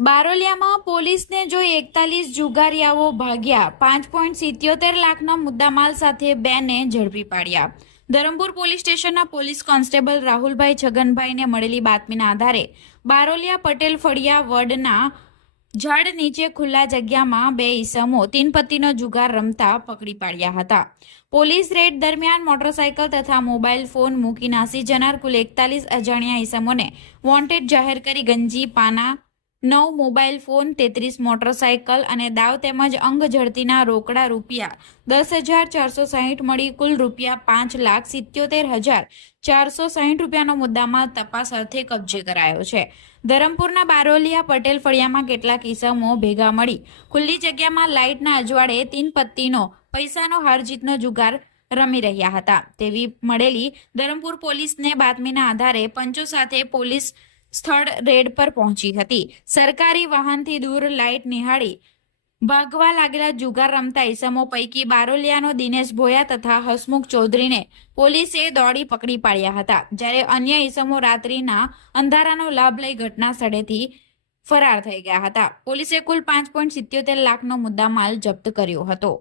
બારોલિયામાં પોલીસને જોઈ 41 જુગારિયાઓ ભાગ્યા। 5.77 લાખના મુદ્દામાલ સાથે 2 ને ઝડપી પાડ્યા। ધરમપુર પોલીસ સ્ટેશનના પોલીસ કોન્સ્ટેબલ રાહુલભાઈ છગનભાઈને મળેલી બાતમીના આધારે બારોલિયા પટેલ ફળિયા વડના ઝાડ નીચે ખુલ્લા જગ્યામાં 2 ઈસમો 3 પત્તીનો જુગાર રમતા પકડી પાડ્યા હતા। પોલીસ રેડ દરમિયાન મોટરસાયકલ તથા મોબાઈલ ફોન મૂકી નાસી જનાર કુલ 41 અજાણ્યા ઈસમોને વોન્ટેડ જાહેર કરી ગંજી પાના 9 મોબાઈલ ફોન 33 મોટરસાયકલ અને દાવ તેમજ અંગ ઝડતીના રોકડા રૂપિયા 10,460 મળી કુલ રૂપિયા 5,77,460 રૂપિયાનો મુદ્દામાલ તપાસ અર્થે કબજે કરાયો છે। ધરમપુરના બારોલિયા પટેલ ફળિયામાં કેટલાક ઈસમો ભેગા મળી ખુલ્લી જગ્યામાં લાઇટના અજવાળે 3 પત્તીનો પૈસાનો હાર જીતનો જુગાર રમી રહ્યા હતા તેવી મળેલી ધરમપુર પોલીસને બાતમીના આધારે પંચો સાથે પોલીસ સ્થળ રેડ પર પહોંચી હતી। સરકારી વાહનથી દૂર લાઇટ નિહાળી ભાગવા લાગેલા જુગાર રમતા ઈસમો પૈકી બારોલિયાનો દિનેશ ભોયા તથા હસમુખ ચૌધરીને પોલીસે દોડી પકડી પાડ્યા હતા, જ્યારે અન્ય ઈસમો રાત્રિના અંધારાનો લાભ લઈ ઘટના સ્થળેથી ફરાર થઈ ગયા હતા। પોલીસે કુલ 5.77 લાખનો મુદ્દામાલ જપ્ત કર્યો હતો।